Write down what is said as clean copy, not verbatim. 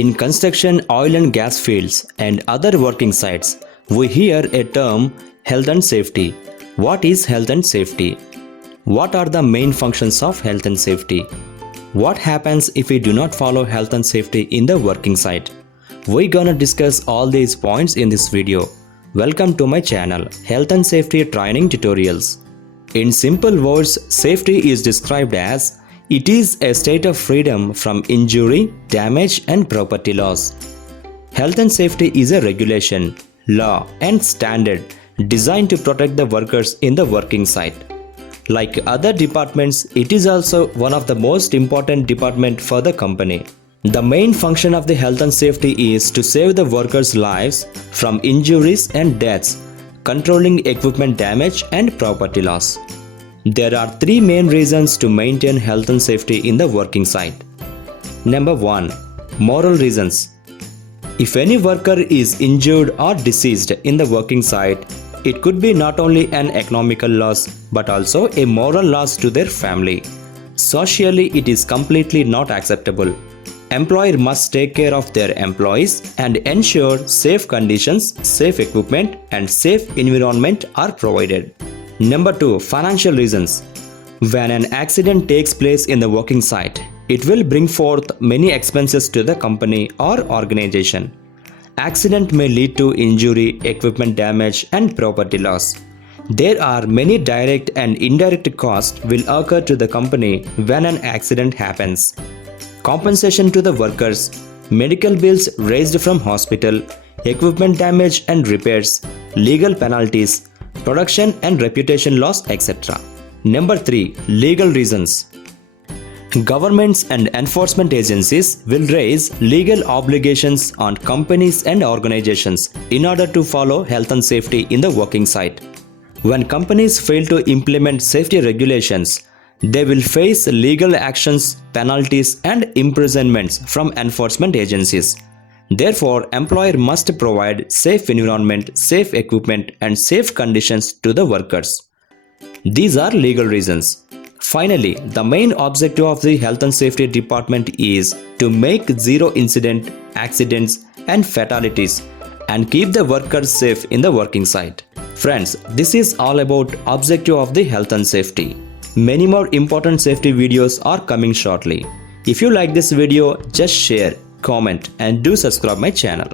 In construction, oil and gas fields, and other working sites, we hear a term health and safety. What is health and safety? What are the main functions of health and safety? What happens if we do not follow health and safety in the working site? We're gonna discuss all these points in this video. Welcome to my channel, Health and Safety Training Tutorials. In simple words, safety is described as it is a state of freedom from injury, damage, and property loss. Health and safety is a regulation, law, and standard designed to protect the workers in the working site. Like other departments, it is also one of the most important departments for the company. The main function of the health and safety is to save the workers' lives from injuries and deaths, controlling equipment damage and property loss. There are three main reasons to maintain health and safety in the working site. Number 1. Moral reasons. If any worker is injured or deceased in the working site, it could be not only an economical loss but also a moral loss to their family. Socially, it is completely not acceptable. Employer must take care of their employees and ensure safe conditions, safe equipment, and safe environment are provided. Number 2. Financial reasons. When an accident takes place in the working site, it will bring forth many expenses to the company or organization. Accident may lead to injury, equipment damage, and property loss. There are many direct and indirect costs will occur to the company when an accident happens. Compensation to the workers, medical bills raised from hospital, equipment damage and repairs, legal penalties, production and reputation loss, etc. Number 3. Legal reasons. Governments and enforcement agencies will raise legal obligations on companies and organizations in order to follow health and safety in the working site. When companies fail to implement safety regulations, they will face legal actions, penalties, and imprisonments from enforcement agencies. Therefore, employer must provide safe environment, safe equipment, and safe conditions to the workers. These are legal reasons. Finally, the main objective of the health and safety department is to make zero incident, accidents, and fatalities and keep the workers safe in the working site. Friends, this is all about objective of the health and safety. Many more important safety videos are coming shortly. If you like this video, just share, comment, and do subscribe my channel.